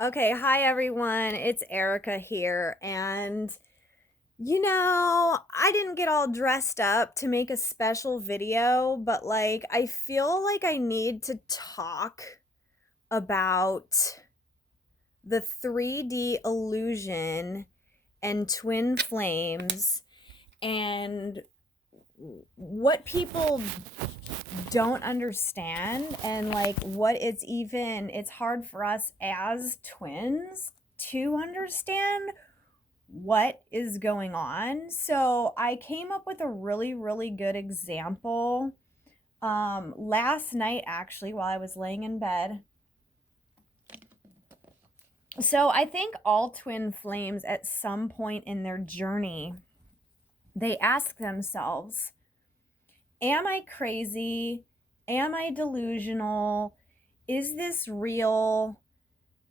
Okay, hi everyone. It's Erica here. And I didn't get all dressed up to make a special video, but I feel like I need to talk about the 3D illusion and twin flames and what people don't understand and what it's hard for us as twins to understand what is going on. So I came up with a really, really good example last night, actually, while I was laying in bed. So I think all twin flames at some point in their journey, they ask themselves, am I crazy? Am I delusional? Is this real?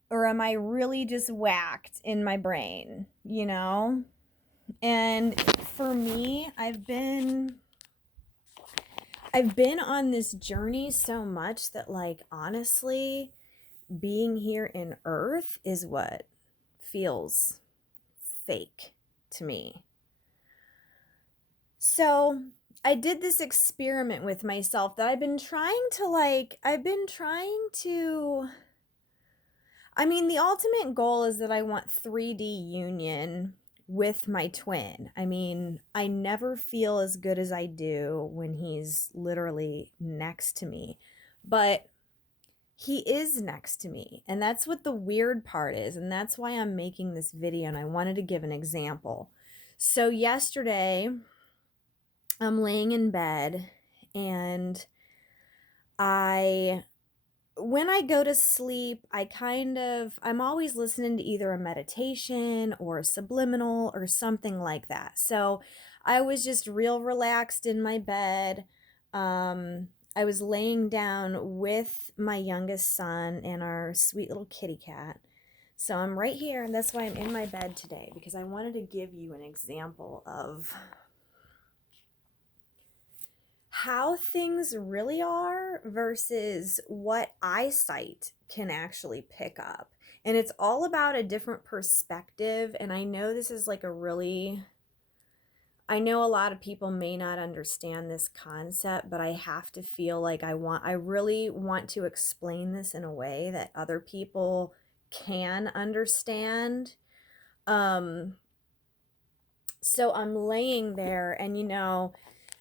Or am I really just whacked in my brain? And for me, I've been on this journey so much that honestly, being here in Earth is what feels fake to me. So, I did this experiment with myself that the ultimate goal is that I want 3D union with my twin. I never feel as good as I do when he's literally next to me, but he is next to me. And that's what the weird part is. And that's why I'm making this video. And I wanted to give an example. So, yesterday, I'm laying in bed and I when I go to sleep, I'm always listening to either a meditation or a subliminal or something like that. So I was just real relaxed in my bed. I was laying down with my youngest son and our sweet little kitty cat. So I'm right here, and that's why I'm in my bed today, because I wanted to give you an example of how things really are versus what eyesight can actually pick up. And it's all about a different perspective. And I know this is I know a lot of people may not understand this concept, but I have to feel like I really want to explain this in a way that other people can understand. Um, so I'm laying there, and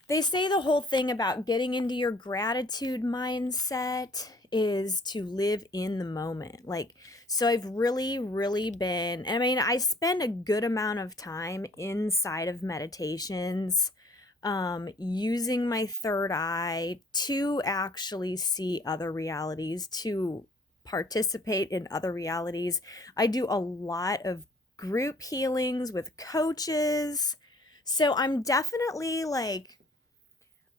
they say the whole thing about getting into your gratitude mindset is to live in the moment. So I've really, really been, I spend a good amount of time inside of meditations, using my third eye to actually see other realities, to participate in other realities. I do a lot of group healings with coaches. So I'm definitely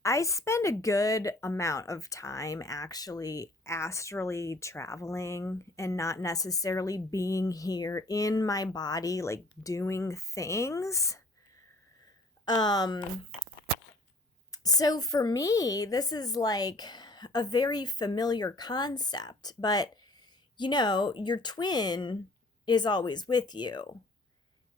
I spend a good amount of time actually astrally traveling and not necessarily being here in my body, doing things. Um, so for me, this is a very familiar concept, but your twin is always with you.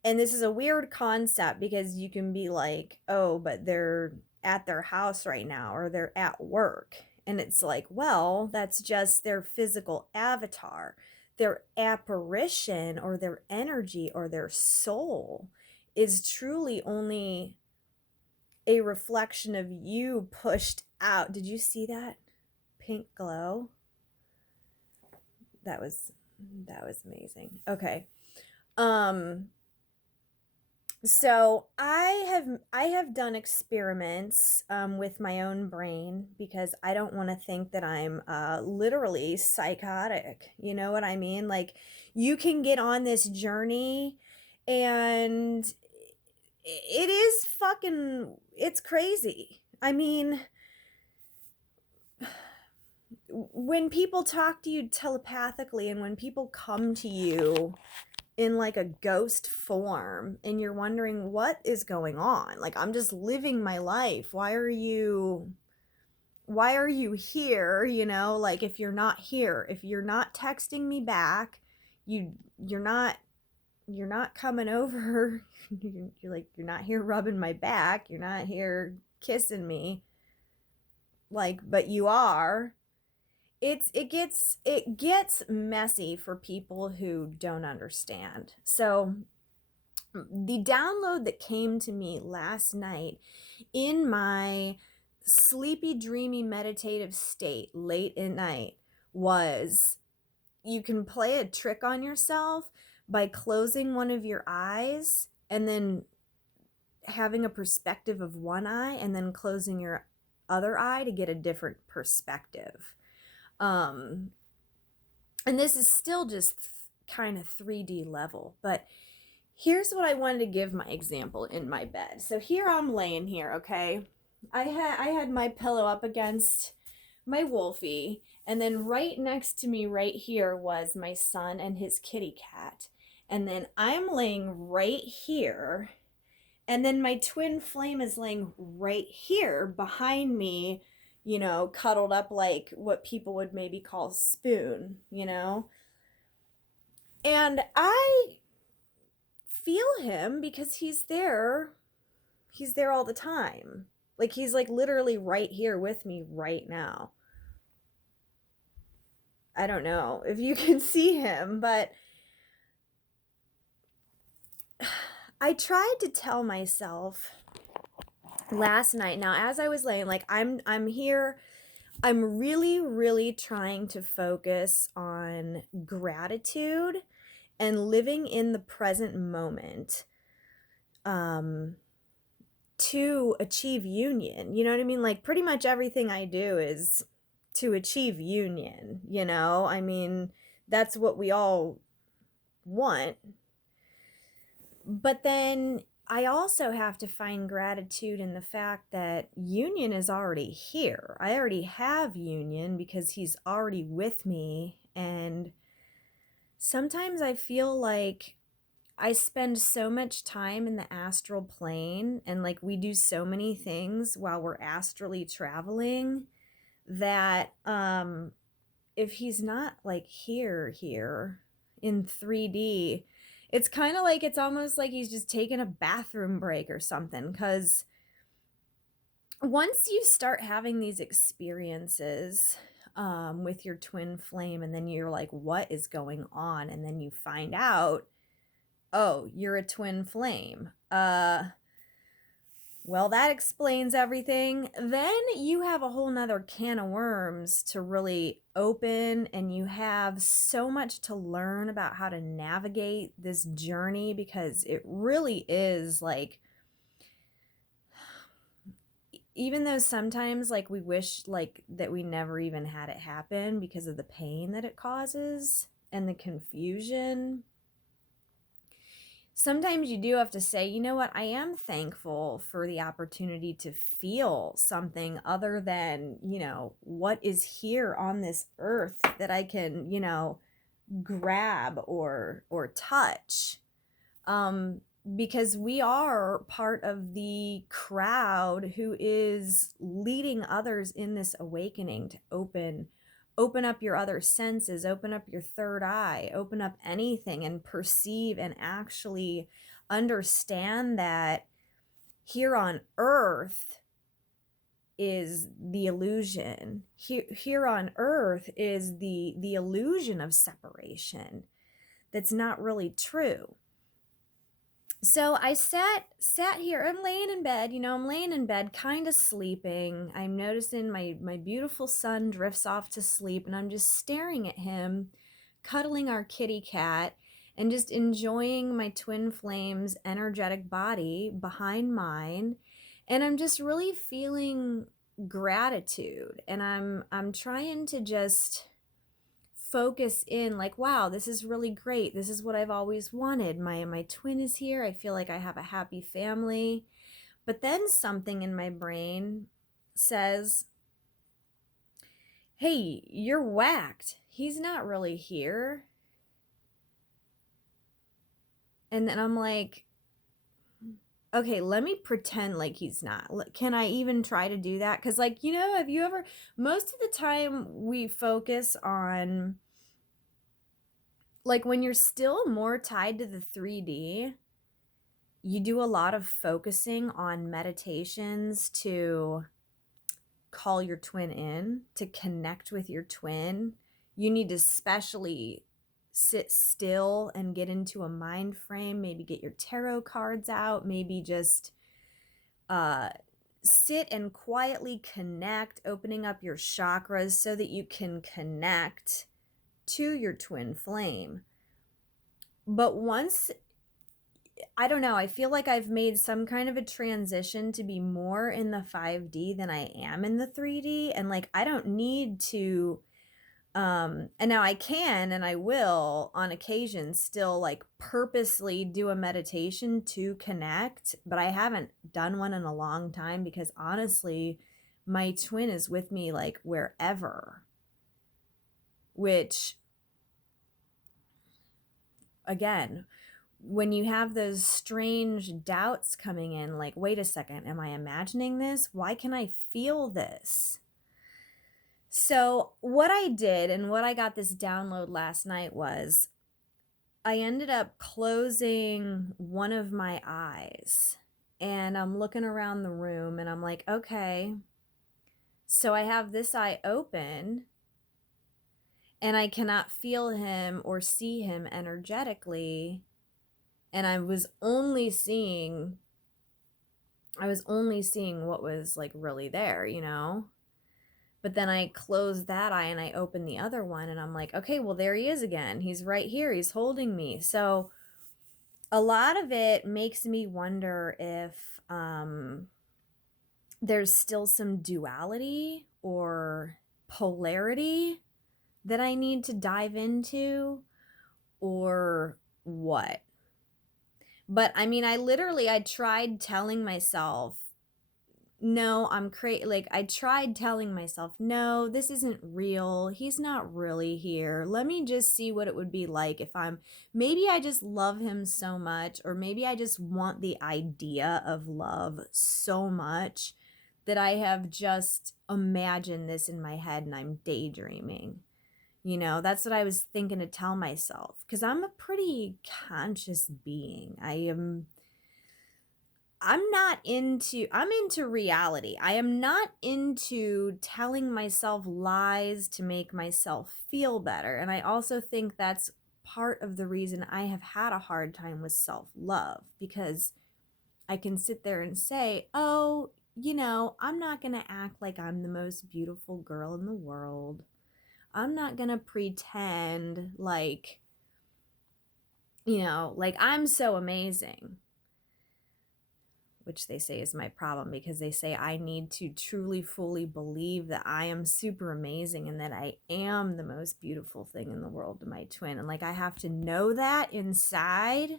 And this is a weird concept because you can be like, oh, but they're at their house right now or they're at work. And it's like, well, that's just their physical avatar. Their apparition or their energy or their soul is truly only a reflection of you pushed out. Did you see that pink glow? That was that was amazing. Okay. Um So I have done experiments with my own brain because I don't want to think that I'm literally psychotic. You know what I mean? You can get on this journey, and it is it's crazy. When people talk to you telepathically and when people come to you in a ghost form and you're wondering what is going on, I'm just living my life, why are you here, if you're not here, if you're not texting me back, you're not coming over. You're like, you're not here rubbing my back, you're not here kissing me, like, but you are. It gets messy for people who don't understand. So the download that came to me last night in my sleepy, dreamy, meditative state late at night was, you can play a trick on yourself by closing one of your eyes and then having a perspective of one eye and then closing your other eye to get a different perspective. And this is still just kind of 3D level, but here's what I wanted to give my example in my bed. So here I'm laying here, okay? I had my pillow up against my Wolfie, and then right next to me right here was my son and his kitty cat. And then I'm laying right here, and then my twin flame is laying right here behind me, cuddled up like what people would maybe call spoon, And I feel him because he's there. He's there all the time. Like, he's like literally right here with me right now. I don't know if you can see him, but I tried to tell myself last night, now as I was laying, like, I'm here, I'm really, really trying to focus on gratitude and living in the present moment, to achieve union. You know what I mean? Like, pretty much everything I do is to achieve union, I mean, that's what we all want. But then I also have to find gratitude in the fact that union is already here. I already have union because he's already with me. And sometimes I feel like I spend so much time in the astral plane, and like we do so many things while we're astrally traveling, that if he's not like here in 3D, it's kind of like, it's almost like he's just taking a bathroom break or something. Because once you start having these experiences with your twin flame, and then you're like, what is going on? And then you find out, oh, you're a twin flame. Well, that explains everything. Then you have a whole nother can of worms to really open, and you have so much to learn about how to navigate this journey, because it really is like, even though sometimes like we wish like that we never even had it happen because of the pain that it causes and the confusion, sometimes you do have to say, you know what, I am thankful for the opportunity to feel something other than, what is here on this earth that I can, grab or touch. Because we are part of the crowd who is leading others in this awakening to open up your other senses, open up your third eye, open up anything and perceive and actually understand that here on earth is the illusion. Here on earth is the illusion of separation that's not really true. So I sat here, I'm laying in bed, I'm laying in bed kind of sleeping. I'm noticing my beautiful son drifts off to sleep, and I'm just staring at him, cuddling our kitty cat, and just enjoying my twin flame's energetic body behind mine. And I'm just really feeling gratitude, and I'm trying to just focus in, like, wow, this is really great. This is what I've always wanted. My twin is here. I feel like I have a happy family. But then something in my brain says, hey, you're whacked. He's not really here. And then I'm like, okay, let me pretend like he's not. Can I even try to do that? Because, like, have you ever, most of the time we focus on like when you're still more tied to the 3D, you do a lot of focusing on meditations to call your twin in, to connect with your twin. You need to especially sit still and get into a mind frame, maybe get your tarot cards out, maybe just sit and quietly connect, opening up your chakras so that you can connect to your twin flame. But once, I don't know, I feel like I've made some kind of a transition to be more in the 5D than I am in the 3D. And like, I don't need to, and now I can and I will on occasion still like purposely do a meditation to connect, but I haven't done one in a long time because honestly, my twin is with me like wherever, which again, when you have those strange doubts coming in, like, wait a second, am I imagining this? Why can I feel this? So what I did and what I got this download last night was I ended up closing one of my eyes and I'm looking around the room and I'm like, okay, so I have this eye open and I cannot feel him or see him energetically. And I was only seeing what was like really there, you know? But then I closed that eye and I opened the other one and I'm like, okay, well, there he is again. He's right here. He's holding me. So a lot of it makes me wonder if there's still some duality or polarity that I need to dive into or what. But I mean, I tried telling myself, no, I tried telling myself, no, this isn't real. He's not really here. Let me just see what it would be like if maybe I just love him so much, or maybe I just want the idea of love so much that I have just imagined this in my head and I'm daydreaming. You know, that's what I was thinking to tell myself, because I'm a pretty conscious being. I'm into reality. I am not into telling myself lies to make myself feel better. And I also think that's part of the reason I have had a hard time with self-love, because I can sit there and say, oh, you know, I'm not going to act like I'm the most beautiful girl in the world. I'm not going to pretend like, you know, like I'm so amazing, which they say is my problem, because they say I need to truly, fully believe that I am super amazing and that I am the most beautiful thing in the world to my twin. And like, I have to know that inside.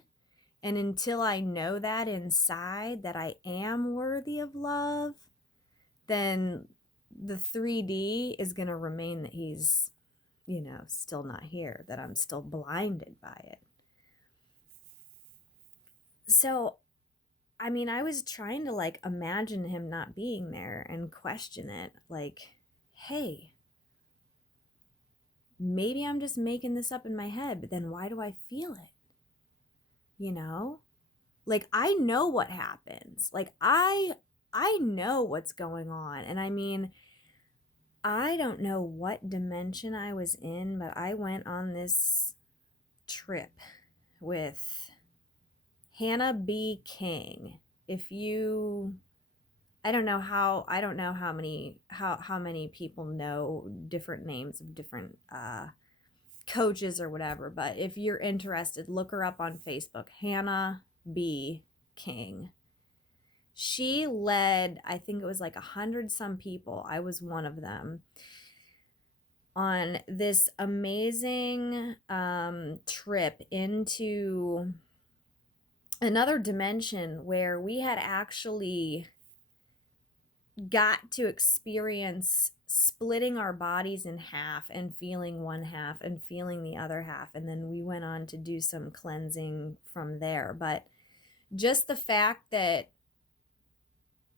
And until I know that inside, that I am worthy of love, then the 3D is going to remain that he's, you know, still not here, that I'm still blinded by it. So, I mean, I was trying to like imagine him not being there and question it. Like, hey, maybe I'm just making this up in my head, but then why do I feel it? You know? Like, I know what happens. Like, I know what's going on. And I mean, I don't know what dimension I was in, but I went on this trip with Hannah B. King. If you, I don't know how many people know different names of different coaches or whatever, but if you're interested, look her up on Facebook, Hannah B. King. She led, I think it was like 100 some people, I was one of them, on this amazing trip into another dimension where we had actually got to experience splitting our bodies in half and feeling one half and feeling the other half. And then we went on to do some cleansing from there. But just the fact that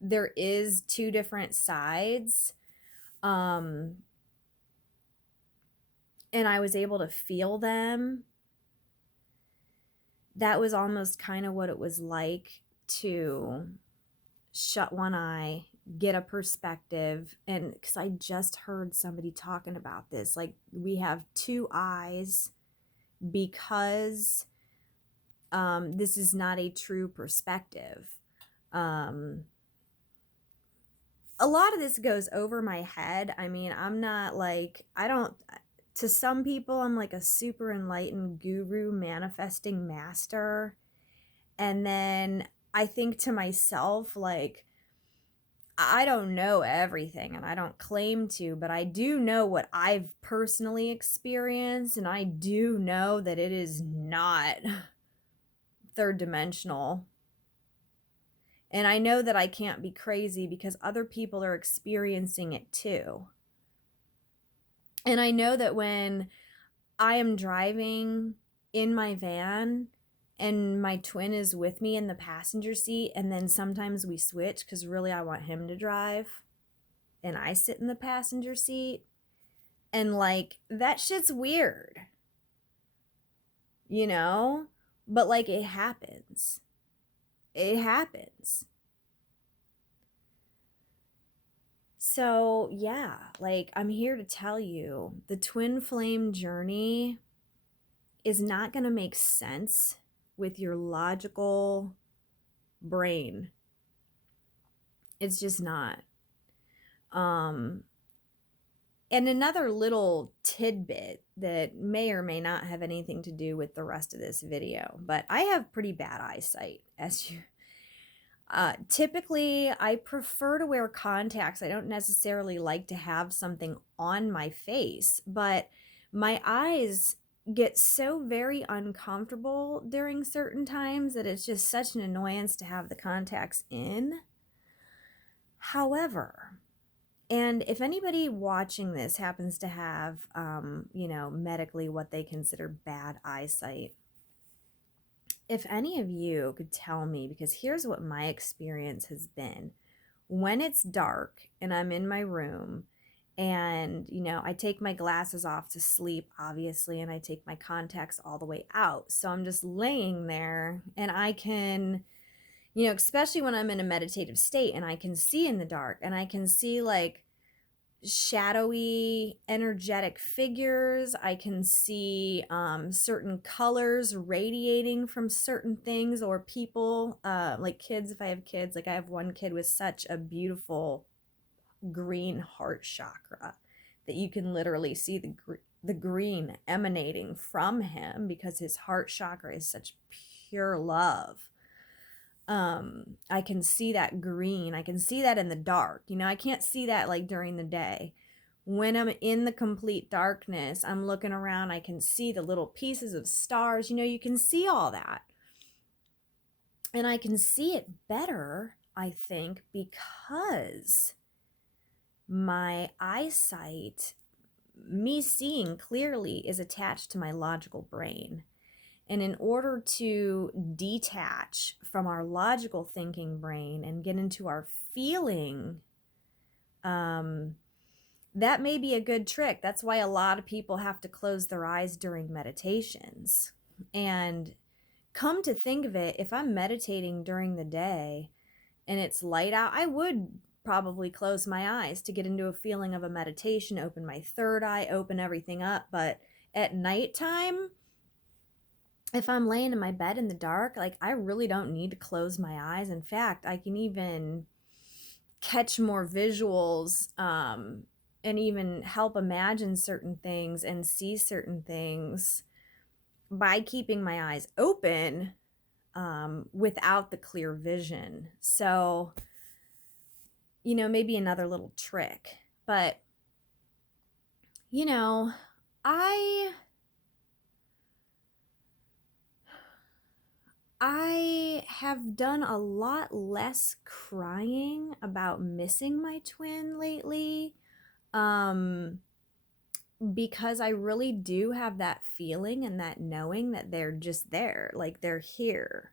there is two different sides, and I was able to feel them that was almost kind of what it was like to shut one eye, get a perspective. And because I just heard somebody talking about this, like we have two eyes because this is not a true perspective. A lot of this goes over my head. I mean, I'm not like, I don't, to some people, I'm like a super enlightened guru manifesting master. And then I think to myself, like, I don't know everything and I don't claim to, but I do know what I've personally experienced. And I do know that it is not third dimensional. And I know that I can't be crazy because other people are experiencing it too. And I know that when I am driving in my van and my twin is with me in the passenger seat, and then sometimes we switch because really I want him to drive and I sit in the passenger seat, and like that shit's weird, you know? But like it happens. It happens. So, yeah, like I'm here to tell you the twin flame journey is not going to make sense with your logical brain. It's just not. And another little tidbit that may or may not have anything to do with the rest of this video, but I have pretty bad eyesight, as you typically, I prefer to wear contacts. I don't necessarily like to have something on my face, but my eyes get so very uncomfortable during certain times that it's just such an annoyance to have the contacts in. However, and if anybody watching this happens to have, medically what they consider bad eyesight, if any of you could tell me, because here's what my experience has been. When it's dark and I'm in my room and, I take my glasses off to sleep, obviously, and I take my contacts all the way out. So I'm just laying there and I can, especially when I'm in a meditative state and I can see in the dark and I can see like shadowy energetic figures. I can see certain colors radiating from certain things or people, like kids. If I have kids, like I have one kid with such a beautiful green heart chakra that you can literally see the green emanating from him because his heart chakra is such pure love. I can see that green. I can see that in the dark. I can't see that like during the day. When I'm in the complete darkness, I'm looking around, I can see the little pieces of stars. You can see all that. And I can see it better, I think, because my eyesight, me seeing clearly, is attached to my logical brain. And in order to detach from our logical thinking brain and get into our feeling, that may be a good trick. That's why a lot of people have to close their eyes during meditations. And come to think of it, if I'm meditating during the day and it's light out, I would probably close my eyes to get into a feeling of a meditation, open my third eye, open everything up. But at nighttime, if I'm laying in my bed in the dark, like I really don't need to close my eyes. In fact, I can even catch more visuals and even help imagine certain things and see certain things by keeping my eyes open without the clear vision. So, maybe another little trick. But, I have done a lot less crying about missing my twin lately, because I really do have that feeling and that knowing that they're just there, like they're here.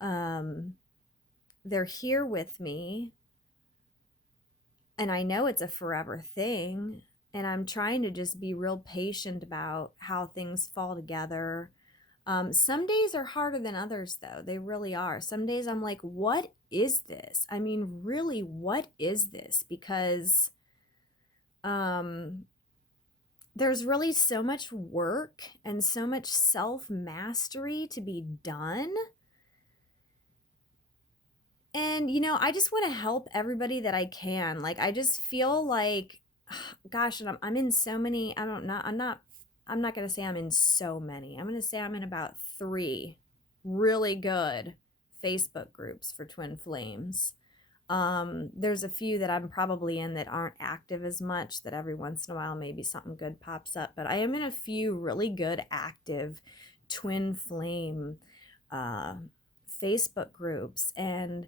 They're here with me, and I know it's a forever thing, and I'm trying to just be real patient about how things fall together. Some days are harder than others, though. They really are. Some days I'm like, what is this? I mean, really, what is this? Because um, there's really so much work and so much self-mastery to be done. And, I just want to help everybody that I can. Like, I just feel like, gosh, and I'm in so many, I'm not going to say I'm in so many. I'm going to say I'm in about 3 really good Facebook groups for twin flames. There's a few that I'm probably in that aren't active as much, that every once in a while maybe something good pops up, but I am in a few really good active twin flame Facebook groups. And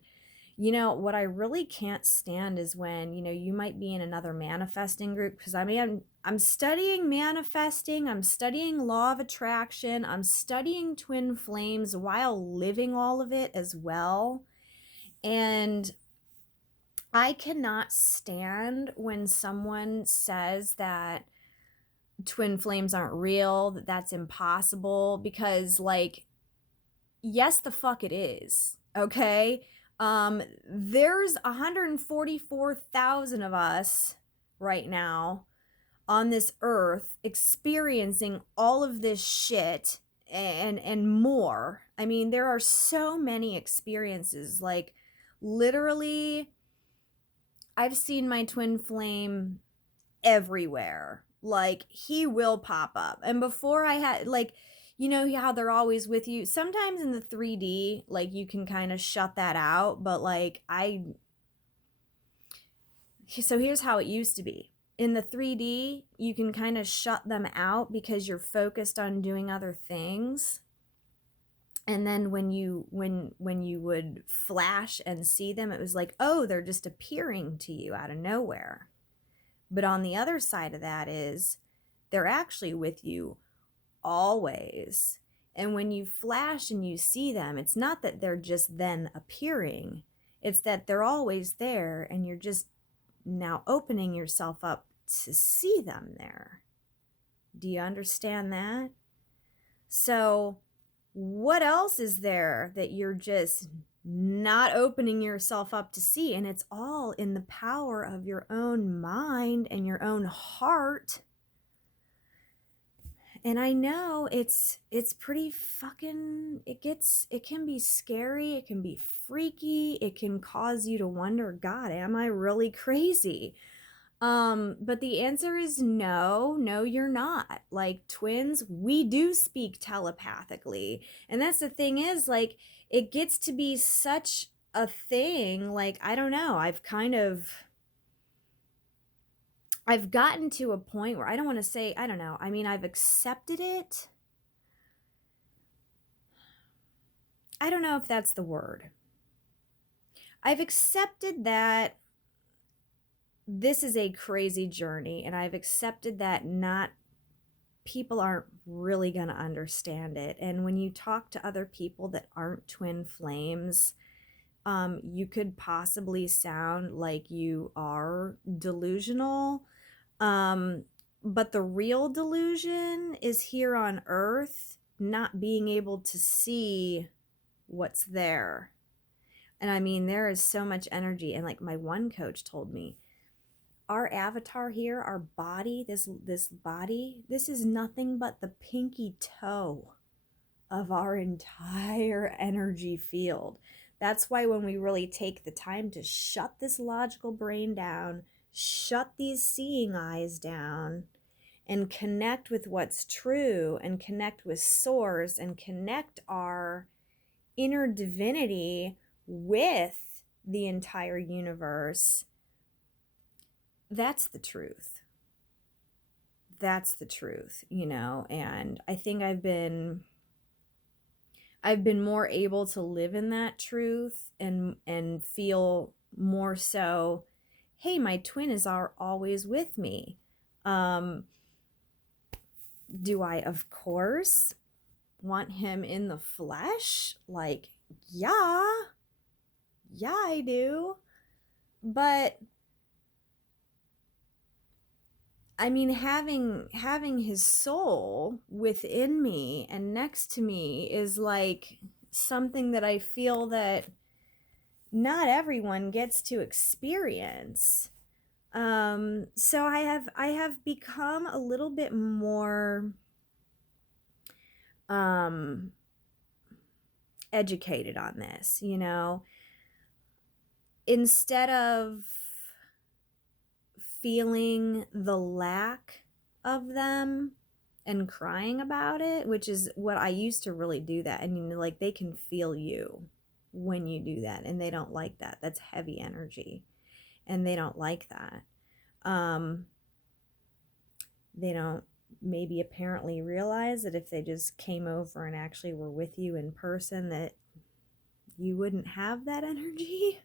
what I really can't stand is when, you might be in another manifesting group, because I'm studying manifesting, I'm studying law of attraction, I'm studying twin flames while living all of it as well. And I cannot stand when someone says that twin flames aren't real, that that's impossible, because like, yes, the fuck it is. Okay. There's 144,000 of us right now on this earth experiencing all of this shit and more. I mean, there are so many experiences. Like, literally, I've seen my twin flame everywhere. Like, he will pop up. And before I had, like, how they're always with you. Sometimes in the 3D, like, you can kind of shut that out. But, like, so here's how it used to be. In the 3D, you can kind of shut them out because you're focused on doing other things. And then when you would flash and see them, it was like, oh, they're just appearing to you out of nowhere. But on the other side of that is they're actually with you always. And when you flash and you see them, it's not that they're just then appearing. It's that they're always there, and you're just now opening yourself up to see them there. Do you understand that? So what else is there that you're just not opening yourself up to see? And it's all in the power of your own mind and your own heart. And I know it's pretty fucking, it can be scary, it can be freaky, it can cause you to wonder, God, am I really crazy? But the answer is no, you're not. Like, twins, we do speak telepathically. And that's the thing is, like, it gets to be such a thing. Like, I don't know, I've gotten to a point where I don't want to say, I don't know. I mean, I've accepted it. I don't know if that's the word. I've accepted that this is a crazy journey, and I've accepted that people aren't really going to understand it. And when you talk to other people that aren't twin flames, you could possibly sound like you are delusional. But the real delusion is here on earth, not being able to see what's there. And I mean, there is so much energy. And like my one coach told me, our avatar here, our body, this body, this is nothing but the pinky toe of our entire energy field. That's why when we really take the time to shut this logical brain down, shut these seeing eyes down, and connect with what's true, and connect with source, and connect our inner divinity with the entire universe, that's the truth. That's the truth, and I think I've been more able to live in that truth and feel more so, hey, my twin is always with me. Do I, of course, want him in the flesh? Like, yeah, I do. But I mean, having his soul within me and next to me is like something that I feel that not everyone gets to experience. So I have become a little bit more um educated on this, you know. Instead of feeling the lack of them and crying about it, which is what I used to really do that. I mean, like they can feel you when you do that and they don't like that. That's heavy energy and they don't like that. Um, they don't maybe apparently realize that if they just came over and actually were with you in person that you wouldn't have that energy.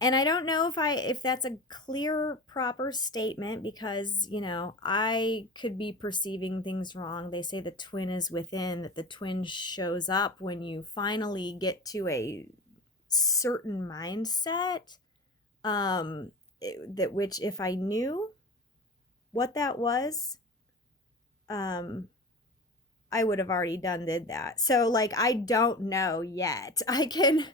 And I don't know if that's a clear proper statement because, you know, I could be perceiving things wrong. They say the twin is within, that the twin shows up when you finally get to a certain mindset, that which if I knew what that was, um I would have already did that. So like I don't know yet. I can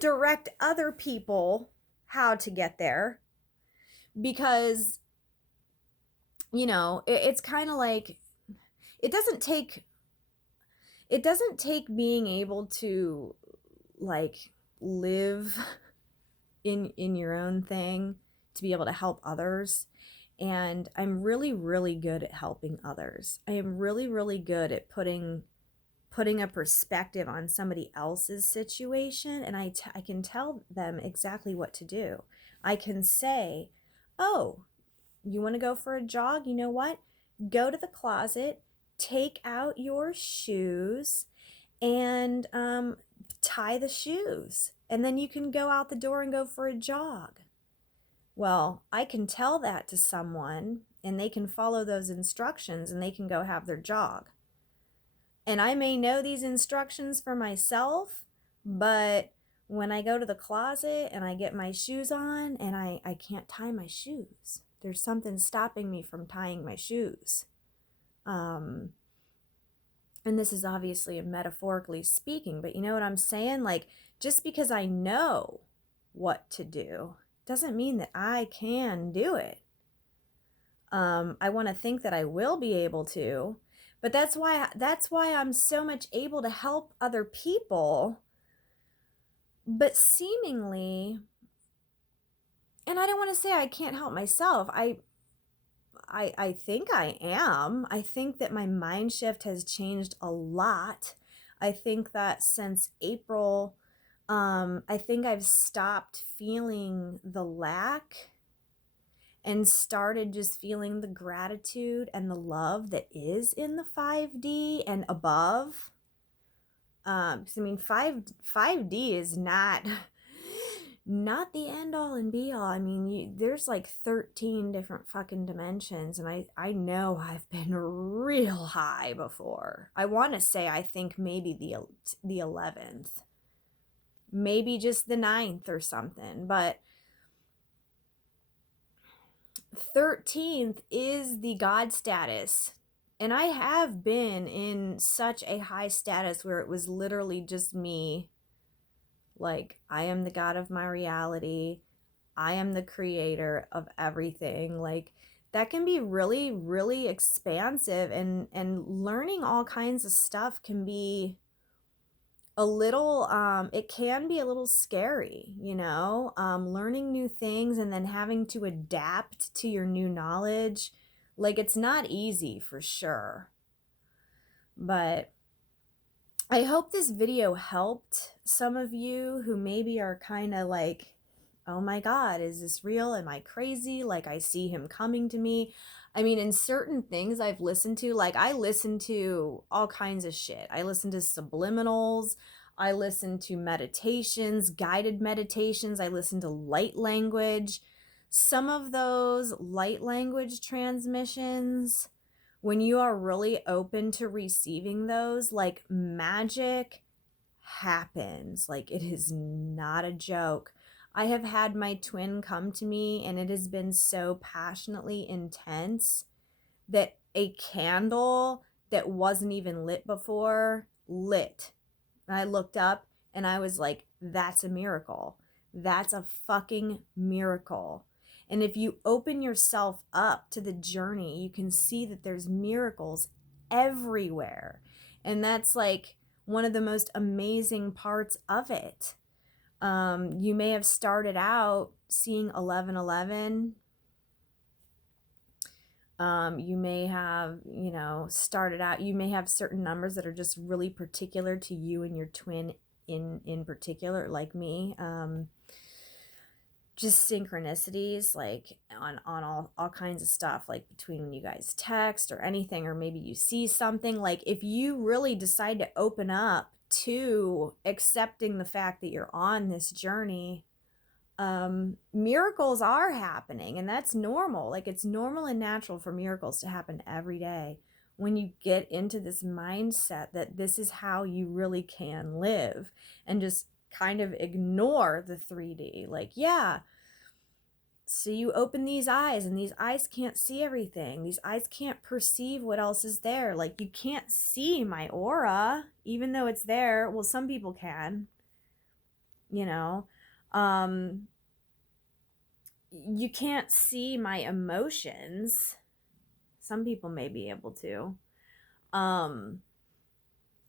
direct other people how to get there because you know, it's kind of like it doesn't take it doesn't take being able to like live in your own thing to be able to help others. And I'm really really good at helping others. I am really really good at putting a perspective on somebody else's situation, and I can tell them exactly what to do. I can say, oh, you want to go for a jog? You know what? Go to the closet, take out your shoes, and tie the shoes. And then you can go out the door and go for a jog. Well, I can tell that to someone and they can follow those instructions and they can go have their jog. And I may know these instructions for myself, but when I go to the closet and I get my shoes on and I can't tie my shoes, there's something stopping me from tying my shoes. Um, and this is obviously metaphorically speaking, but you know what I'm saying? Like, just because I know what to do doesn't mean that I can do it. I want to think that I will be able to, but that's why I'm so much able to help other people, but seemingly, and I don't want to say I can't help myself. I think I am. I think that my mind shift has changed a lot. I think that since April, I think I've stopped feeling the lack and started just feeling the gratitude and the love that is in the 5D and above. Because I mean, 5D is not the end all and be all. I mean, there's like 13 different fucking dimensions, and I know I've been real high before. I want to say I think maybe the 11th, maybe just the 9th or something, but 13th is the God status. And I have been in such a high status where it was literally just me. Like, I am the God of my reality. I am the creator of everything. Like, that can be really, really expansive, and learning all kinds of stuff can be a little it can be a little scary, you know, learning new things and then having to adapt to your new knowledge. Like, it's not easy for sure, but I hope this video helped some of you who maybe are kind of like, oh my God, is this real? Am I crazy? Like, I see him coming to me. I mean, in certain things I've listened to, like, I listen to all kinds of shit. I listen to subliminals. I listen to meditations, guided meditations. I listen to light language. Some of those light language transmissions, when you are really open to receiving those, like magic happens. Like, it is not a joke. I have had my twin come to me, and it has been so passionately intense that a candle that wasn't even lit before lit. And I looked up and I was like, that's a miracle. That's a fucking miracle. And if you open yourself up to the journey, you can see that there's miracles everywhere. And that's like one of the most amazing parts of it. You may have started out seeing 1111. You may have, started out, you may have certain numbers that are just really particular to you and your twin in particular, like me. Just synchronicities, like on all kinds of stuff, like between when you guys text or anything, or maybe you see something. Like if you really decide to open up to accepting the fact that you're on this journey, miracles are happening, and that's normal. Like it's normal and natural for miracles to happen every day when you get into this mindset that this is how you really can live, and just kind of ignore the 3D. Like, yeah, so you open these eyes, and these eyes can't see everything. These eyes can't perceive what else is there. Like, you can't see my aura, even though it's there. Well, some people can, you know. You can't see my emotions. Some people may be able to.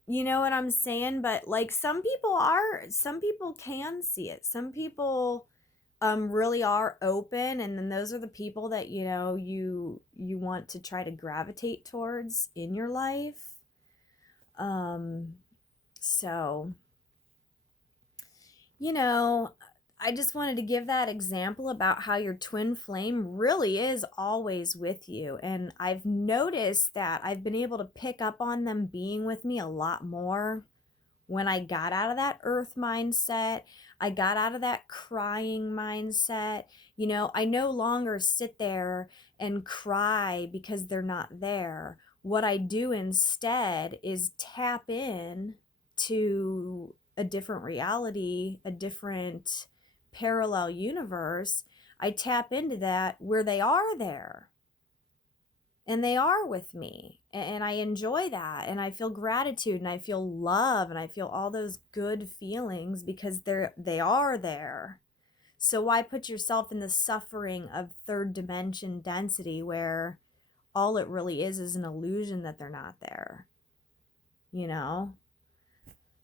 You know what I'm saying? But like some people can see it. Some people really are open, and then those are the people that you want to try to gravitate towards in your life. So I just wanted to give that example about how your twin flame really is always with you. And I've noticed that I've been able to pick up on them being with me a lot more when I got out of that earth mindset. I got out of that crying mindset. I no longer sit there and cry because they're not there. What I do instead is tap in to a different reality, a different parallel universe. I tap into that where they are there, and they are with me, and I enjoy that, and I feel gratitude, and I feel love, and I feel all those good feelings because they are there. So why put yourself in the suffering of third dimension density where all it really is an illusion that they're not there,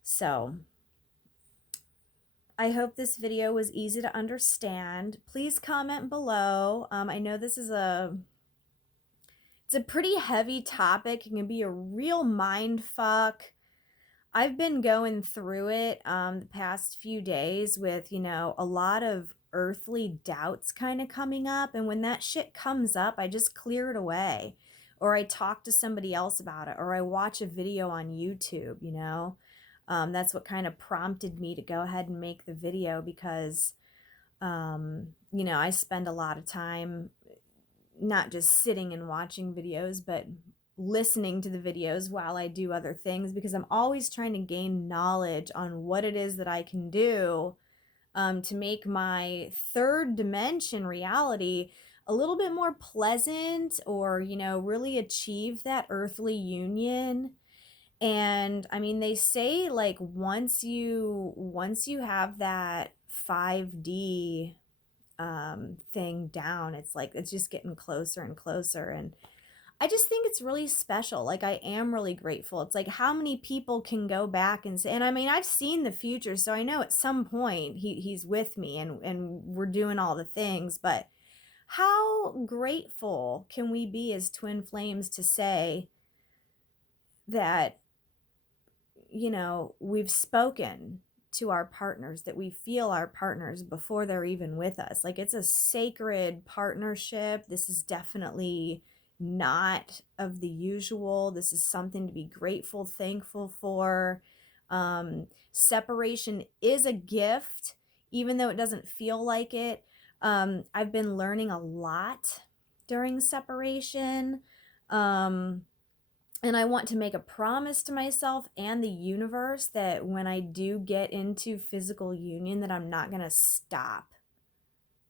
So I hope this video was easy to understand. Please comment below. I know this is it's a pretty heavy topic. It can be a real mind fuck. I've been going through it the past few days with, a lot of earthly doubts kind of coming up. And when that shit comes up, I just clear it away. Or I talk to somebody else about it. Or I watch a video on YouTube, That's what kind of prompted me to go ahead and make the video because, I spend a lot of time not just sitting and watching videos, but listening to the videos while I do other things, because I'm always trying to gain knowledge on what it is that I can do to make my third dimension reality a little bit more pleasant, or, really achieve that earthly union. And I mean, they say like once you have that 5D thing down, it's like it's just getting closer and closer. And I just think it's really special. Like, I am really grateful. It's like, how many people can go back and say, and I mean, I've seen the future, so I know at some point he's with me, and we're doing all the things. But how grateful can we be as twin flames to say that, we've spoken to our partners, that we feel our partners before they're even with us? Like, it's a sacred partnership. This is definitely not of the usual. This is something to be grateful, thankful for. Separation is a gift, even though it doesn't feel like it. I've been learning a lot during separation. And I want to make a promise to myself and the universe that when I do get into physical union, that I'm not going to stop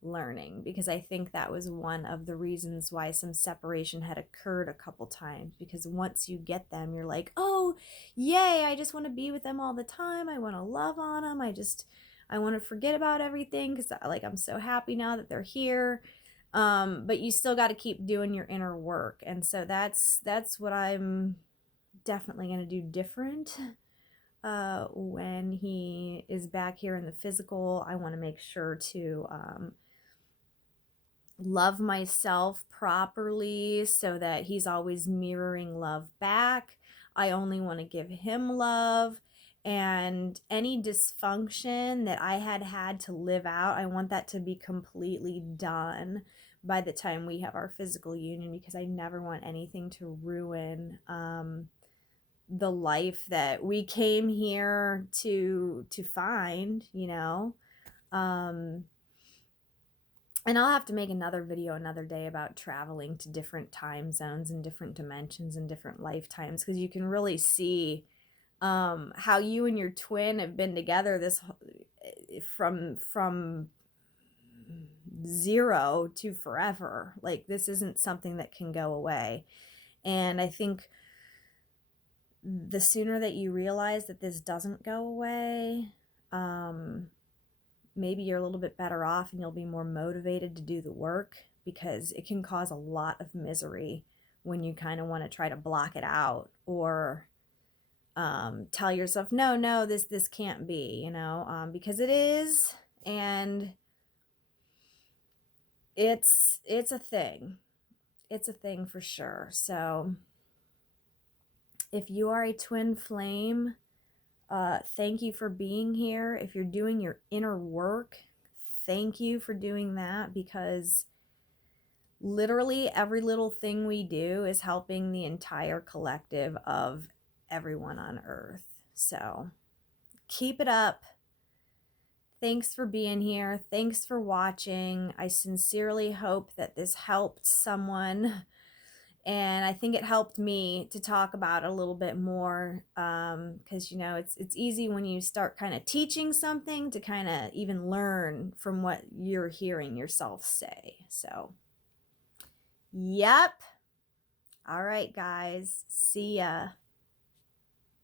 learning, because I think that was one of the reasons why some separation had occurred a couple times, because once you get them, you're like, oh yay, I just want to be with them all the time, I want to love on them, I want to forget about everything because like I'm so happy now that they're here. But you still got to keep doing your inner work, and so that's what I'm definitely going to do different. When he is back here in the physical, I want to make sure to love myself properly so that he's always mirroring love back. I only want to give him love. And any dysfunction that I had to live out, I want that to be completely done by the time we have our physical union, because I never want anything to ruin the life that we came here to find, you know. And I'll have to make another video another day about traveling to different time zones and different dimensions and different lifetimes, because you can really see how you and your twin have been together this from zero to forever. Like, this isn't something that can go away. And I think the sooner that you realize that this doesn't go away, maybe you're a little bit better off and you'll be more motivated to do the work, because it can cause a lot of misery when you kind of want to try to block it out, or tell yourself, no, this can't be, you know, because it is, and it's a thing. It's a thing for sure. So if you are a twin flame, thank you for being here. If you're doing your inner work, thank you for doing that, because literally every little thing we do is helping the entire collective of everyone on Earth. So keep it up. Thanks for being here. Thanks for watching. I sincerely hope that this helped someone. And I think it helped me to talk about it a little bit more, because, you know, it's easy when you start kind of teaching something to kind of even learn from what you're hearing yourself say. So, yep. All right, guys. See ya.